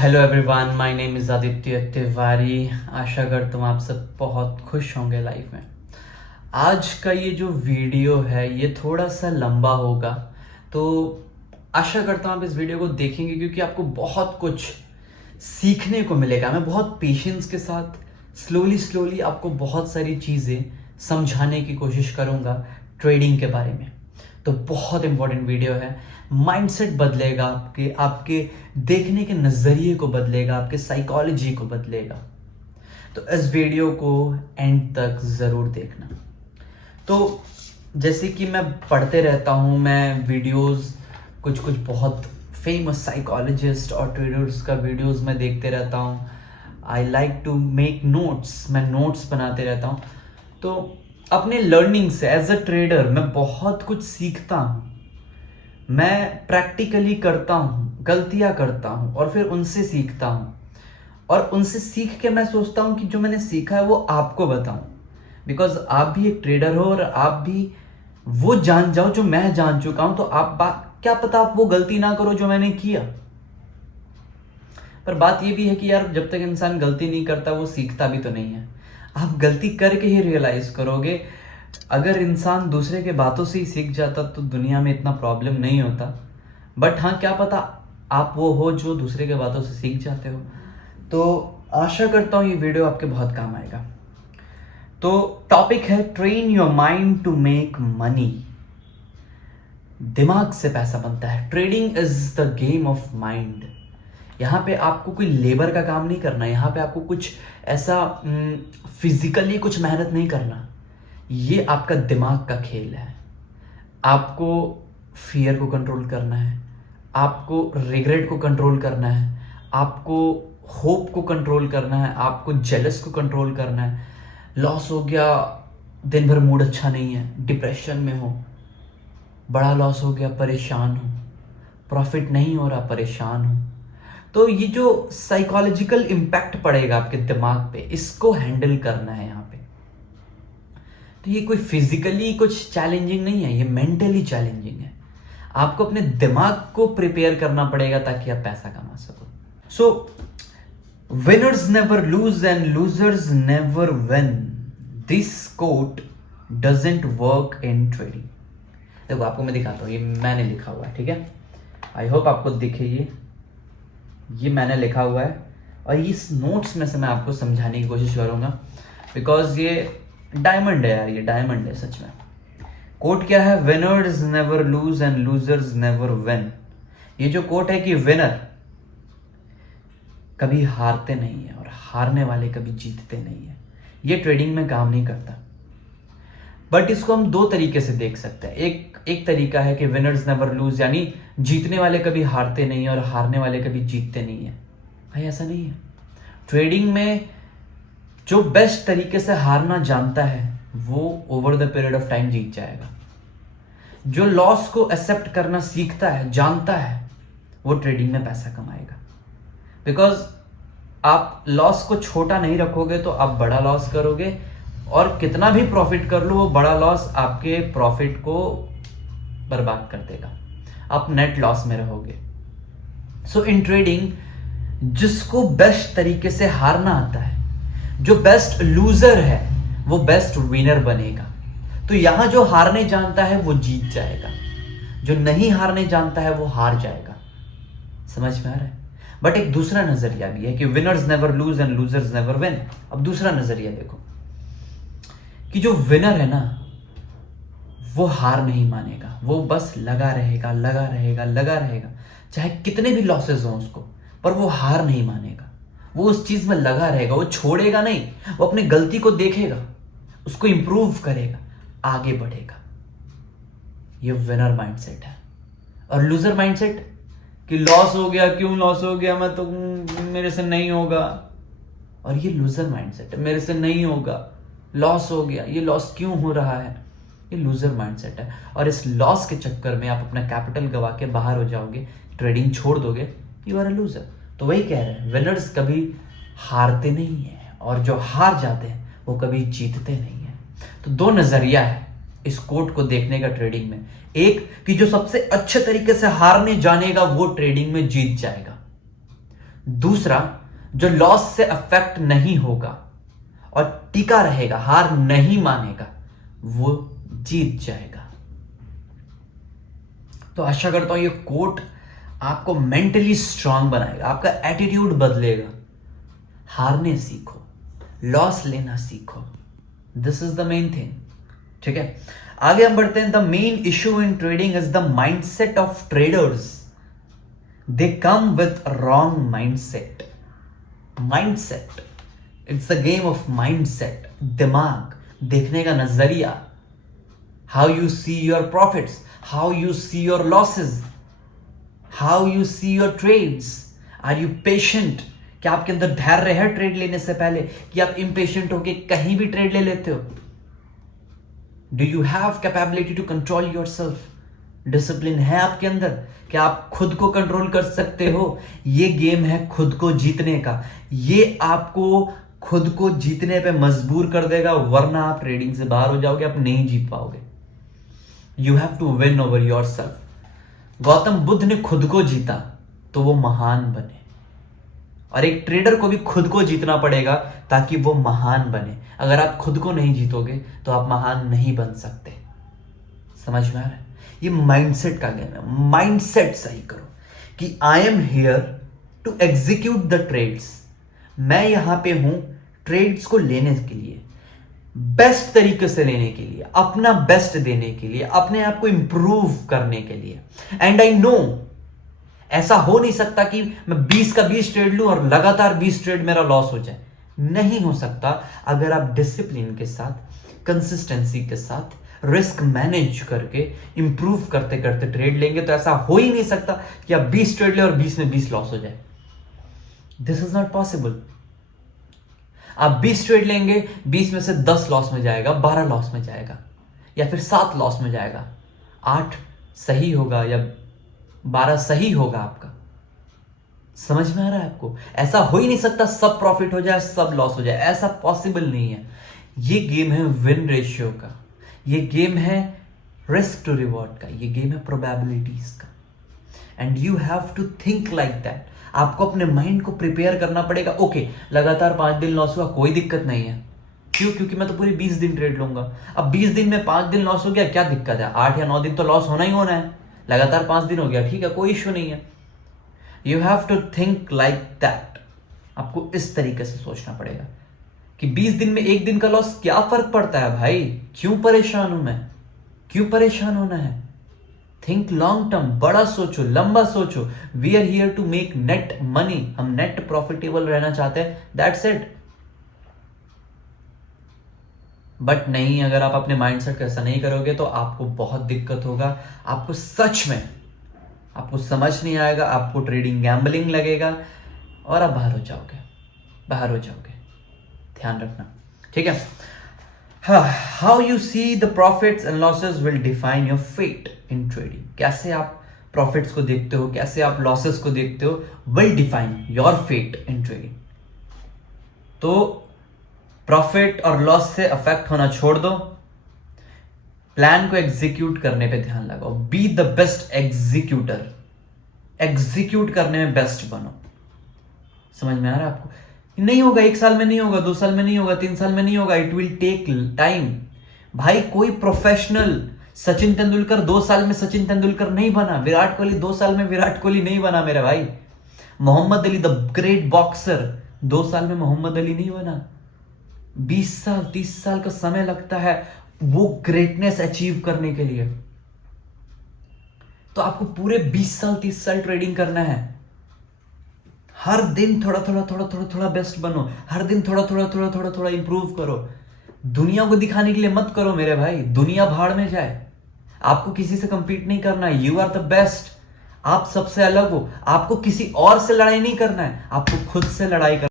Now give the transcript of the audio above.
Hello everyone, my name is Aditya Tiwari. आशा करता हूँ आप सब बहुत खुश होंगे लाइफ में। आज का ये जो वीडियो है ये थोड़ा सा लंबा होगा, तो आशा करता हूँ आप इस वीडियो को देखेंगे क्योंकि आपको बहुत कुछ सीखने को मिलेगा। मैं बहुत पेशेंस के साथ स्लोली आपको बहुत सारी चीज़ें समझाने की कोशिश करूँगा ट्रेडिंग के बारे में। तो बहुत इंपॉर्टेंट वीडियो है। माइंडसेट बदलेगा, आपके आपके देखने के नज़रिए को बदलेगा, आपके साइकोलॉजी को बदलेगा। तो इस वीडियो को एंड तक ज़रूर देखना। तो जैसे कि मैं पढ़ते रहता हूँ, मैं वीडियोस कुछ बहुत फेमस साइकोलॉजिस्ट और ट्रेडर्स का वीडियोस मैं देखते रहता हूँ। I like to make notes, मैं नोट्स बनाते रहता हूँ। तो अपने लर्निंग से एज अ ट्रेडर मैं बहुत कुछ सीखता हूँ। मैं प्रैक्टिकली करता हूँ, गलतियाँ करता हूँ और फिर उनसे सीखता हूँ। और उनसे सीख के मैं सोचता हूँ कि जो मैंने सीखा है वो आपको बताऊँ, बिकॉज आप भी एक ट्रेडर हो और आप भी वो जान जाओ जो मैं जान चुका हूँ। तो क्या पता आप वो गलती ना करो जो मैंने किया। पर बात ये भी है कि यार, जब तक इंसान गलती नहीं करता वो सीखता भी तो नहीं है। आप गलती करके ही रियलाइज करोगे। अगर इंसान दूसरे के बातों से ही सीख जाता तो दुनिया में इतना प्रॉब्लम नहीं होता। बट हाँ, क्या पता आप वो हो जो दूसरे के बातों से सीख जाते हो। तो आशा करता हूँ ये वीडियो आपके बहुत काम आएगा। तो टॉपिक है train your mind to make money. दिमाग से पैसा बनता है। Trading is the game of mind. यहाँ पे आपको कोई लेबर का काम नहीं करना। यहाँ पे आपको कुछ ऐसा फिजिकली कुछ मेहनत नहीं करना। ये आपका दिमाग का खेल है। आपको फियर को कंट्रोल करना है, आपको रिग्रेट को कंट्रोल करना है, आपको होप को कंट्रोल करना है, आपको जेलस को कंट्रोल करना है। लॉस हो गया, दिन भर मूड अच्छा नहीं है, डिप्रेशन में हो। बड़ा लॉस हो गया, परेशान हो। प्रॉफिट नहीं हो रहा, परेशान हो। तो ये जो साइकोलॉजिकल इम्पैक्ट पड़ेगा आपके दिमाग पे, इसको हैंडल करना है यहाँ पे। तो ये कोई फिजिकली कुछ चैलेंजिंग नहीं है, ये मेंटली चैलेंजिंग है। आपको अपने दिमाग को प्रिपेयर करना पड़ेगा ताकि आप पैसा कमा सको। So winners never lose and losers never win. This quote doesn't work in trading. देखो, आपको मैं दिखाता हूँ, ये मैंने लिखा हुआ है, ठीक है। आई होप आपको दिखे। ये मैंने लिखा हुआ है और इस नोट्स में से मैं आपको समझाने की कोशिश करूंगा, बिकॉज ये डायमंड है यार, ये डायमंड है सच में। कोट क्या है? Winners never lose and losers never win. ये जो कोट है कि विनर कभी हारते नहीं है और हारने वाले कभी जीतते नहीं है, ये ट्रेडिंग में काम नहीं करता। बट इसको हम दो तरीके से देख सकते हैं। एक तरीका है कि विनर्स नेवर लूज, यानी जीतने वाले कभी हारते नहीं है और हारने वाले कभी जीतते नहीं है। भाई ऐसा नहीं है। ट्रेडिंग में जो बेस्ट तरीके से हारना जानता है वो over the period of time जीत जाएगा। जो लॉस को एक्सेप्ट करना सीखता है, जानता है, वो ट्रेडिंग में पैसा कमाएगा। बिकॉज आप लॉस को छोटा नहीं रखोगे तो आप बड़ा लॉस करोगे, और कितना भी प्रॉफिट कर लो वो बड़ा लॉस आपके प्रॉफिट को बर्बाद कर देगा। आप नेट लॉस में रहोगे। सो इन ट्रेडिंग, जिसको बेस्ट तरीके से हारना आता है, जो बेस्ट लूजर है, वो बेस्ट विनर बनेगा। तो यहां जो हारने जानता है वो जीत जाएगा, जो नहीं हारने जानता है वो हार जाएगा। समझ में आ रहा है? बट एक दूसरा नजरिया भी है कि winners never lose and losers never win. अब दूसरा नजरिया देखो कि जो विनर है ना, वो हार नहीं मानेगा। वो बस लगा रहेगा, लगा रहेगा, लगा रहेगा, चाहे कितने भी लॉसेस हो उसको, पर वो हार नहीं मानेगा। वो उस चीज में लगा रहेगा, वो छोड़ेगा नहीं। वो अपनी गलती को देखेगा, उसको इंप्रूव करेगा, आगे बढ़ेगा। ये विनर माइंडसेट है। और लूजर माइंडसेट कि लॉस हो गया, क्यों लॉस हो गया, मैं तो मेरे से नहीं होगा। और ये लूजर माइंडसेट है, मेरे से नहीं होगा, लॉस हो गया, ये लॉस क्यों हो रहा है। ये लूजर माइंडसेट है। और इस लॉस के चक्कर में आप अपना कैपिटल गवा के बाहर हो जाओगे, ट्रेडिंग छोड़ दोगे, यू आर अ लूजर। तो वही कह रहे हैं, विनर्स कभी हारते नहीं है और जो हार जाते हैं वो कभी जीतते नहीं है। तो दो नजरिया है इस कोट को देखने का ट्रेडिंग में। एक कि जो सबसे अच्छे तरीके से हारने जानेगा वो ट्रेडिंग में जीत जाएगा। दूसरा, जो लॉस से अफेक्ट नहीं होगा और टिका रहेगा, हार नहीं मानेगा, वो जीत जाएगा। तो आशा करता हूं ये कोट आपको मेंटली स्ट्रांग बनाएगा, आपका एटीट्यूड बदलेगा। हारने सीखो, लॉस लेना सीखो, this is the main thing. ठीक है, आगे हम बढ़ते हैं। The main issue in trading is the mindset of traders. They come with wrong mindset. Mindset, it's the game of mindset. दिमाग, देखने का नजरिया, how you see your profits, how you see your losses, how you see your trades. Are you patient? क्या आपके अंदर धैर्य है trade लेने से पहले, कि आप इम्पेशेंट होके कहीं भी ट्रेड ले लेते हो? Do you have capability to control your self? Discipline है आपके अंदर? क्या आप खुद को कंट्रोल कर सकते हो? ये गेम है खुद को जीतने का। ये आपको खुद को जीतने पे मजबूर कर देगा, वरना आप ट्रेडिंग से बाहर हो जाओगे, आप नहीं जीत पाओगे। You have to win over your self. Gautam Buddha ने खुद को जीता तो वो महान बने, और एक ट्रेडर को भी खुद को जीतना पड़ेगा ताकि वो महान बने। अगर आप खुद को नहीं जीतोगे तो आप महान नहीं बन सकते। समझ में आ रहा है? ये माइंडसेट का गेम है। माइंडसेट सही करो कि I am here to execute the trades. मैं यहां पे हूं ट्रेड्स को लेने के लिए, बेस्ट तरीके से लेने के लिए, अपना बेस्ट देने के लिए, अपने आप को इंप्रूव करने के लिए। एंड आई नो ऐसा हो नहीं सकता कि मैं 20 का 20 ट्रेड लूं और लगातार 20 ट्रेड मेरा लॉस हो जाए। नहीं हो सकता। अगर आप डिसिप्लिन के साथ, कंसिस्टेंसी के साथ, रिस्क मैनेज करके इंप्रूव करते करते ट्रेड लेंगे तो ऐसा हो ही नहीं सकता कि आप 20 ट्रेड ले और 20 में 20 लॉस हो जाए। This is not possible. आप 20 ट्रेड लेंगे, 20 में से 10 लॉस में जाएगा, 12 लॉस में जाएगा, या फिर 7 लॉस में जाएगा, 8 सही होगा या 12 सही होगा आपका। समझ में आ रहा है आपको? ऐसा हो ही नहीं सकता सब प्रॉफिट हो जाए सब लॉस हो जाए, ऐसा पॉसिबल नहीं है। ये गेम है विन रेशियो का, ये गेम है रिस्क टू रिवॉर्ड का, ये गेम है प्रोबेबिलिटीज का। And you have to think like that. आपको अपने माइंड को प्रिपेयर करना पड़ेगा। ओके, लगातार 5 दिन लॉस हुआ, कोई दिक्कत नहीं है। क्यों? क्योंकि मैं तो पूरे 20 दिन ट्रेड लूंगा। अब 20 दिन में 5 दिन लॉस हो गया, क्या दिक्कत है? 8 या 9 दिन तो लॉस होना ही होना है। लगातार 5 दिन हो गया, ठीक है, कोई इश्यू नहीं है। You have to think like that. आपको इस तरीके से सोचना पड़ेगा कि 20 दिन में 1 दिन का लॉस क्या फर्क पड़ता है भाई? क्यों परेशान हूं मैं? क्यों परेशान होना है? थिंक लॉन्ग टर्म, बड़ा सोचो, लंबा सोचो। We are here to make net money. हम नेट प्रॉफिटेबल रहना चाहते हैं, दैट्स इट। बट नहीं, अगर आप अपने माइंडसेट को ऐसा नहीं करोगे तो आपको बहुत दिक्कत होगा। आपको सच में आपको समझ नहीं आएगा, आपको ट्रेडिंग गैम्बलिंग लगेगा और आप बाहर हो जाओगे, बाहर हो जाओगे। ध्यान रखना, ठीक है? How you see the profits and losses will define your fate in trading. कैसे आप प्रॉफिट्स को देखते हो, कैसे आप लॉसेस को देखते हो, will define your fate in trading. तो प्रॉफिट और लॉस से अफेक्ट होना छोड़ दो, प्लान को एग्जीक्यूट करने पे ध्यान लगाओ। Be the best executor. Execute करने में बेस्ट बनो। समझ में आ रहा है आपको? नहीं होगा, 1 साल में नहीं होगा, 2 साल में नहीं होगा, 3 साल में नहीं होगा। It will take time. भाई, कोई प्रोफेशनल सचिन तेंदुलकर 2 साल में सचिन तेंदुलकर नहीं बना। विराट कोहली 2 साल में विराट कोहली नहीं बना मेरे भाई। Muhammad Ali the great boxer 2 साल में मोहम्मद अली नहीं बना। 20 साल 30 साल का समय लगता है वो ग्रेटनेस अचीव करने के लिए। तो आपको पूरे 20 साल 30 साल ट्रेडिंग करना है। हर दिन थोड़ा थोड़ा थोड़ा थोड़ा थोड़ा बेस्ट बनो। हर दिन थोड़ा थोड़ा थोड़ा थोड़ा थोड़ा इंप्रूव करो। दुनिया को दिखाने के लिए मत करो मेरे भाई, दुनिया भाड़ में जाए। आपको किसी से कंपीट नहीं करना है। You are the best. आप सबसे अलग हो। आपको किसी और से लड़ाई नहीं करना है, आपको खुद से लड़ाई करना